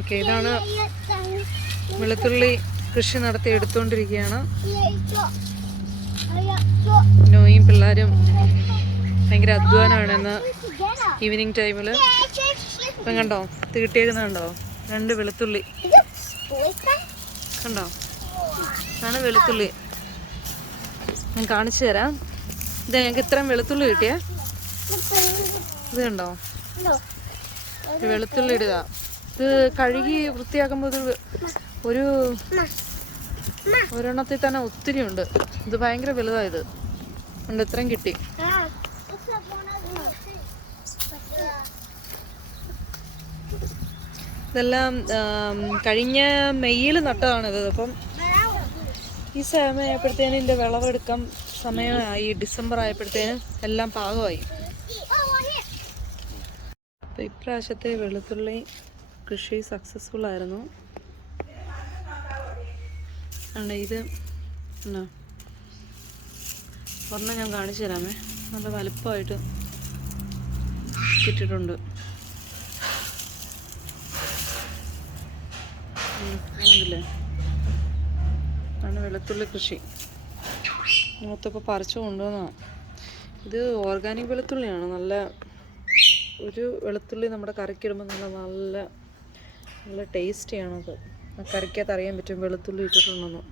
Okay, ഇതാണ് വെളുത്തുള്ളി കൃഷി നടത്തി എടുത്തുകൊണ്ടിരിക്കുകയാണ്. നോയും പിള്ളേരും ഭയങ്കര അധ്വാനമാണെന്ന് ഈവനിങ് ടൈമിൽ. ഇപ്പം കണ്ടോ ഇത് കിട്ടിയേക്കുന്നുണ്ടോ? 2 വെളുത്തുള്ളി കണ്ടോ? ഇതാണ് വെളുത്തുള്ളി. ഞാൻ കാണിച്ചു തരാം. ഇത് ഞങ്ങൾക്ക് ഇത്രയും വെളുത്തുള്ളി കിട്ടിയേ. ഇത് കണ്ടോ? വെളുത്തുള്ളി ഇടുക. ഇത് കഴുകി വൃത്തിയാക്കുമ്പോൾ ഒരു ഒരെണ്ണത്തിൽ തന്നെ ഒത്തിരി ഉണ്ട്. ഇത് ഭയങ്കര വലുതായത് ഉണ്ട്. ഇത്രയും കിട്ടി. ഇതെല്ലാം കഴിഞ്ഞ മെയ്യിൽ നട്ടതാണിത്. അപ്പം ഈ സമയമായപ്പോഴത്തേനും ഇതിൻ്റെ വിളവെടുക്കാൻ സമയമായി. ഡിസംബർ ആയപ്പോഴത്തേനും എല്ലാം പാകമായി. അപ്പോൾ ഇപ്രാവശ്യത്തെ വെളുത്തുള്ളി കൃഷി സക്സസ്ഫുൾ ആയിരുന്നു. ഇത് ഒരെണ്ണം ഞാൻ കാണിച്ചു തരാമേ. നല്ല വലുപ്പമായിട്ട് കിട്ടിയിട്ടുണ്ട്. കണ്ടില്ലേ? ആണ് വെളുത്തുള്ളി കൃഷി. മൊത്തപ്പോൾ പറിച്ചു കൊണ്ടുവന്നതാണ്. ഇത് ഓർഗാനിക് വെളുത്തുള്ളിയാണ്. നല്ല ഒരു വെളുത്തുള്ളി നമ്മുടെ കറിക്കിടുമ്പോൾ നല്ല ടേസ്റ്റിയാണത്. കറിക്കകത്ത് അറിയാൻ പറ്റും വെളുത്തുള്ളി ഇട്ടിട്ടുണ്ടെന്ന്.